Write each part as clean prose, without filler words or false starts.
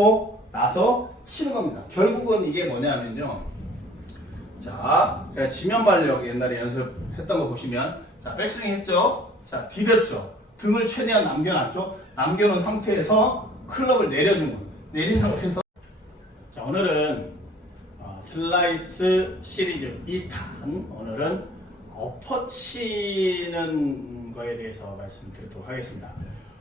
놓고 나서 치는 겁니다. 결국은 이게 뭐냐면요. 자, 제가 지면 발력 옛날에 연습했던 거 보시면, 자, 백스윙 했죠? 자, 디뎠죠? 등을 최대한 남겨놨죠? 남겨놓은 상태에서 클럽을 내려준 겁니다. 내린 상태에서. 자, 오늘은 슬라이스 시리즈 2탄, 오늘은 엎어치는 거에 대해서 말씀드리도록 하겠습니다.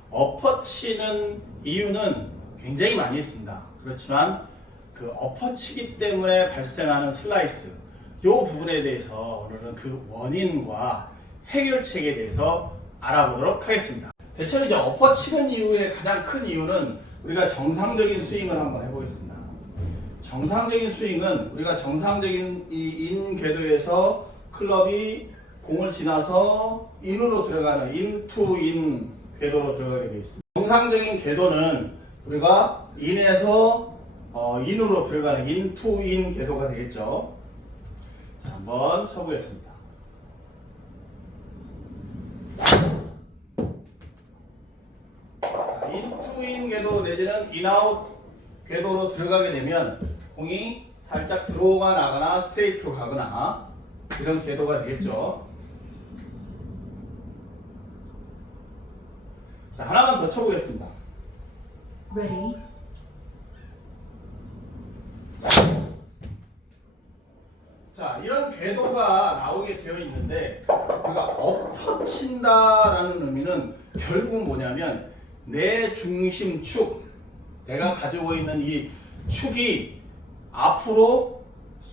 엎어치는 이유는 굉장히 많이 있습니다. 그렇지만 그 엎어치기 때문에 발생하는 슬라이스, 이 부분에 대해서 오늘은 그 원인과 해결책에 대해서 알아보도록 하겠습니다. 대체로 이제 엎어치는 이유의 가장 큰 이유는 우리가 정상적인 스윙을 한번 해보겠습니다. 정상적인 스윙은 우리가 정상적인 이 인 궤도에서 클럽이 공을 지나서 인으로 들어가는 인투 인 궤도로 들어가게 되어 있습니다. 정상적인 궤도는 우리가 인에서 인으로 들어가는 인투 인 궤도가 되겠죠. 자, 한번 쳐보겠습니다. 자, 인투 인 궤도 내지는 인아웃 궤도로 들어가게 되면 공이 살짝 들어오가 나거나 스트레이트로 가거나 이런 궤도가 되겠죠. 자, 하나만 더 쳐보겠습니다. Ready. 자, 이런 궤도가 나오게 되어 있는데 우리가 엎어친다라는 의미는 결국 뭐냐면 내 중심축, 내가 가지고 있는 이 축이 앞으로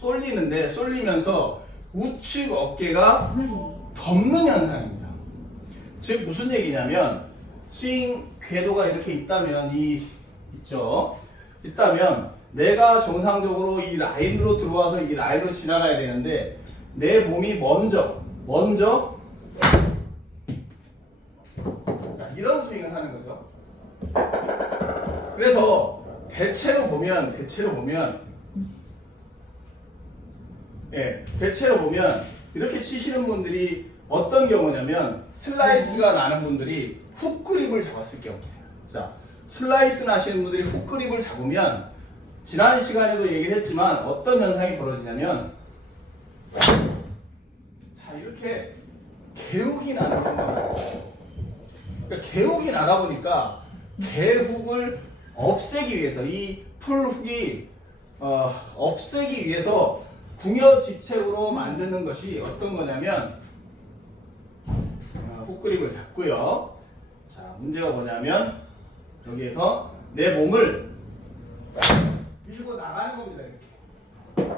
쏠리는데 쏠리면서 우측 어깨가 Ready. 덮는 현상입니다. 즉 무슨 얘기냐면 스윙 궤도가 이렇게 있다면 있다면 내가 정상적으로 이 라인으로 들어와서 이 라인으로 지나가야 되는데 내 몸이 먼저 자, 이런 스윙을 하는 거죠. 그래서 대체로 보면 이렇게 치시는 분들이 어떤 경우냐면 슬라이스가 나는 분들이 훅 그립을 잡았을 경우예요. 자, 슬라이스 나시는 분들이 훅 그립을 잡으면 지난 시간에도 얘기를 했지만 어떤 현상이 벌어지냐면 자, 이렇게 개훅이 나는 경우가 있어요. 그러니까 개훅이 나다 보니까 개훅을 없애기 위해서 이 풀훅이 없애기 위해서 궁여지책으로 만드는 것이 어떤 거냐면 훅 그립을 잡고요. 자, 문제가 뭐냐면 여기에서 내 몸을 밀고 나가는 겁니다. 이렇게.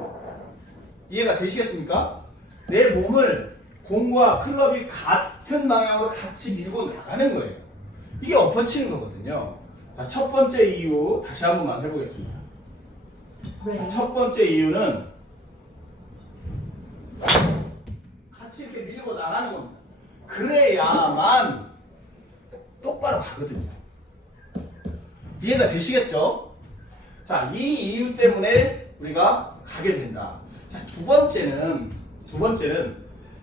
이해가 되시겠습니까? 내 몸을 공과 클럽이 같은 방향으로 같이 밀고 나가는 거예요. 이게 엎어치는 거거든요. 자, 첫 번째 이유 다시 한 번만 해보겠습니다. Ready. 첫 번째 이유는 같이 이렇게 밀고 나가는 겁니다. 그래야만 똑바로 가거든요. 이해가 되시겠죠? 자, 이 이유 때문에 우리가 가게 된다. 자, 두 번째는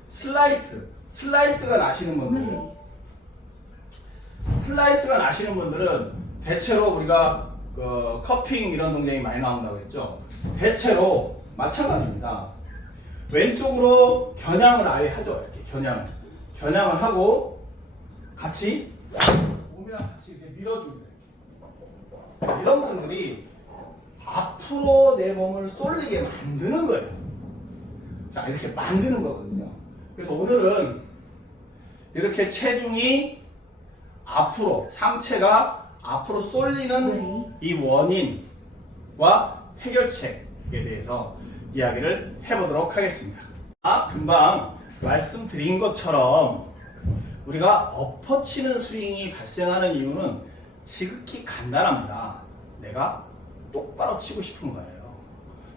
슬라이스가 나시는 분들은 대체로 우리가 커핑 이런 동작이 많이 나온다고 했죠. 대체로 마찬가지입니다. 왼쪽으로 겨냥을 아예 하죠. 이렇게 겨냥을 하고 같이 몸이랑 같이 이렇게 밀어줍니다. 이렇게. 이런 분들이 앞으로 내 몸을 쏠리게 만드는 거예요. 자, 이렇게 만드는 거거든요. 그래서 오늘은 이렇게 체중이 앞으로, 상체가 앞으로 쏠리는 이 원인과 해결책에 대해서 이야기를 해보도록 하겠습니다. 금방 말씀드린 것처럼 우리가 엎어치는 스윙이 발생하는 이유는 지극히 간단합니다. 내가 똑바로 치고 싶은 거예요.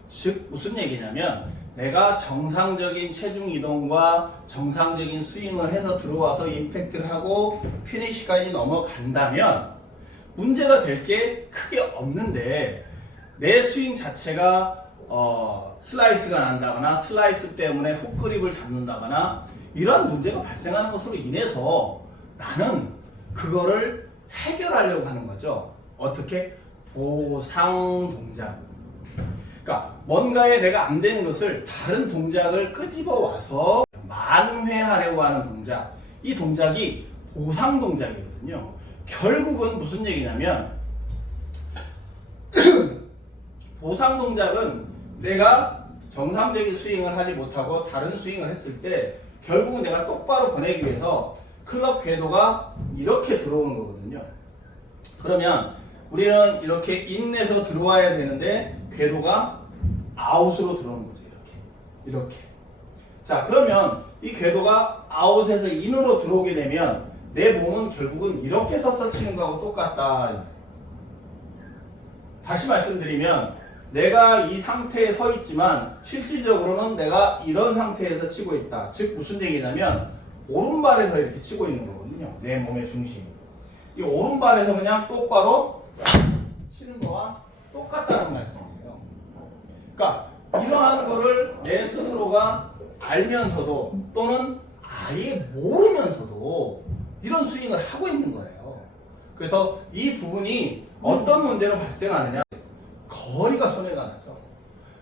즉 무슨 얘기냐면 내가 정상적인 체중 이동과 정상적인 스윙을 해서 들어와서 임팩트를 하고 피니시까지 넘어간다면 문제가 될 게 크게 없는데 내 스윙 자체가 슬라이스가 난다거나 슬라이스 때문에 훅 그립을 잡는다거나 이런 문제가 발생하는 것으로 인해서 나는 그거를 해결하려고 하는 거죠. 어떻게? 보상 동작. 그러니까 뭔가에 내가 안 되는 것을 다른 동작을 끄집어 와서 만회하려고 하는 동작. 이 동작이 보상 동작이거든요. 결국은 무슨 얘기냐면 보상 동작은 내가 정상적인 스윙을 하지 못하고 다른 스윙을 했을 때 결국은 내가 똑바로 보내기 위해서 클럽 궤도가 이렇게 들어오는 거거든요. 그러면 우리는 이렇게 인에서 들어와야 되는데 궤도가 아웃으로 들어오는 거죠. 이렇게. 자, 그러면 이 궤도가 아웃에서 인으로 들어오게 되면 내 몸은 결국은 이렇게 서서 치는 거하고 똑같다. 다시 말씀드리면 내가 이 상태에 서 있지만 실질적으로는 내가 이런 상태에서 치고 있다. 즉 무슨 얘기냐면 오른발에서 이렇게 치고 있는 거거든요. 내 몸의 중심이. 이 오른발에서 그냥 똑바로 치는 거와 똑같다는 말씀이에요. 그러니까 이러한 거를 내 스스로가 알면서도 또는 아예 모르면서도 이런 스윙을 하고 있는 거예요. 그래서 이 부분이 어떤 문제로 발생하느냐? 거리가 손해가 나죠.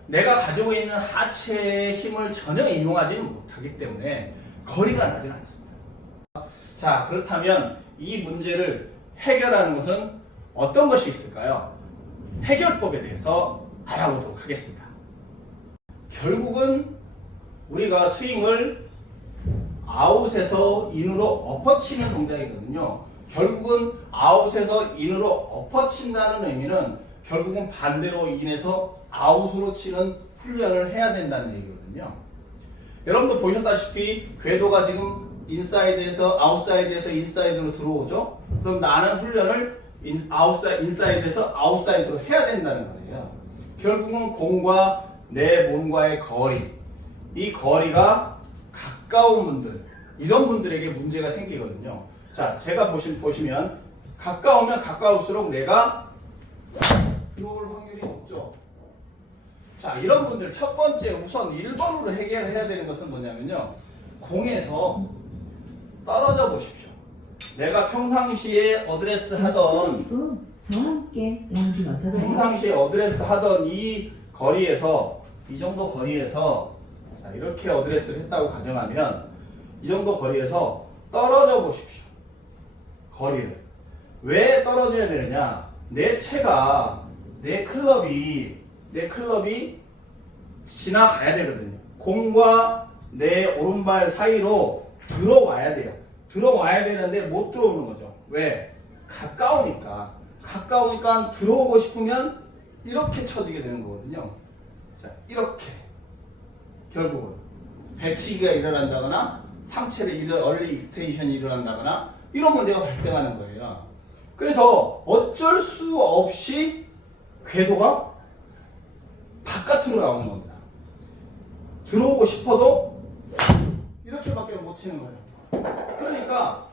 내가 가지고 있는 하체의 힘을 전혀 이용하지는 못하기 때문에 거리가 나진 않습니다. 자, 그렇다면 이 문제를 해결하는 것은 어떤 것이 있을까요? 해결법에 대해서 알아보도록 하겠습니다. 결국은 우리가 스윙을 아웃에서 인으로 엎어치는 동작이거든요. 결국은 아웃에서 인으로 엎어친다는 의미는 결국은 반대로 인에서 아웃으로 치는 훈련을 해야 된다는 얘기거든요. 여러분도 보셨다시피 궤도가 지금 인사이드에서 아웃사이드에서 인사이드로 들어오죠. 그럼 나는 훈련을 인사이드에서 아웃사이드로 해야 된다는 거예요. 결국은 공과 내 몸과의 거리, 이 거리가 가까운 분들, 이런 분들에게 문제가 생기거든요. 자, 제가 보시면 가까우면 가까울수록 내가 들어올 확률이 높죠. 자, 이런 분들 첫 번째 우선 1번으로 해결해야 되는 것은 뭐냐면요. 공에서 떨어져 보십시오. 내가 평상시에 어드레스 하던 이 거리에서 이 정도 거리에서 자, 이렇게 어드레스를 했다고 가정하면 이 정도 거리에서 떨어져 보십시오. 거리를. 왜 떨어져야 되느냐? 내 채가 내 클럽이 지나가야 되거든요. 공과 내 오른발 사이로 들어와야 돼요. 들어와야 되는데 못 들어오는 거죠. 왜? 가까우니까 들어오고 싶으면 이렇게 쳐지게 되는 거거든요. 자, 이렇게 결국은 백시기가 일어난다거나 상체를 얼리 익스텐션이 일어난다거나 이런 문제가 발생하는 거예요. 그래서 어쩔 수 없이 궤도가 바깥으로 나오는 겁니다. 들어오고 싶어도 이렇게밖에 못 치는 거예요. 그러니까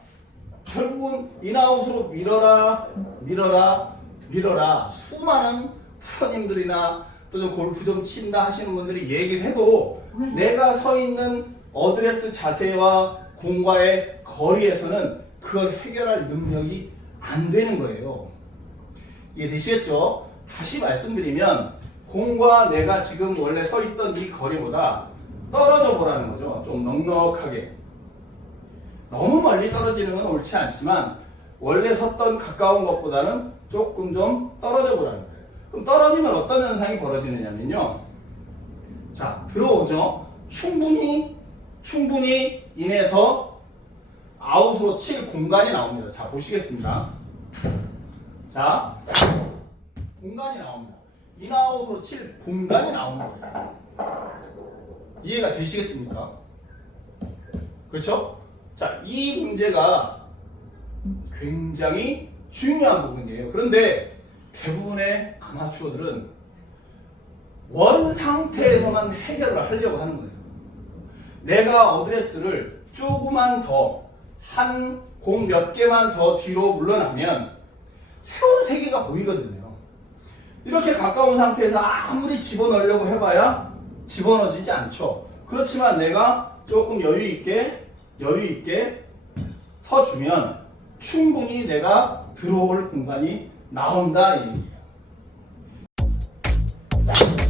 결국은 인아웃으로 밀어라 수많은 프로님들이나 또 좀 골프 좀 친다 하시는 분들이 얘기를 해도 내가 서 있는 어드레스 자세와 공과의 거리에서는 그걸 해결할 능력이 안 되는 거예요. 이해되시겠죠? 다시 말씀드리면 공과 내가 지금 원래 서 있던 이 거리보다 떨어져 보라는 거죠. 좀 넉넉하게. 너무 멀리 떨어지는 건 옳지 않지만 원래 섰던 가까운 것보다는 조금 좀 떨어져 보라는 거예요. 그럼 떨어지면 어떤 현상이 벌어지느냐면요. 자, 들어오죠. 충분히 인해서 아웃으로 칠 공간이 나옵니다. 자, 보시겠습니다. 자, 공간이 나옵니다. 인아웃으로 칠 공간이 나오는 거예요. 이해가 되시겠습니까? 그렇죠? 자, 이 문제가 굉장히 중요한 부분이에요. 그런데 대부분의 아마추어들은 원 상태에서만 해결을 하려고 하는 거예요. 내가 어드레스를 조금만 더, 한 공 몇 개만 더 뒤로 물러나면 새로운 세계가 보이거든요. 이렇게 가까운 상태에서 아무리 집어넣으려고 해봐야 집어넣어지지 않죠. 그렇지만 내가 조금 여유 있게 서주면 충분히 내가 들어올 공간이 나온다 이 얘기예요. 네.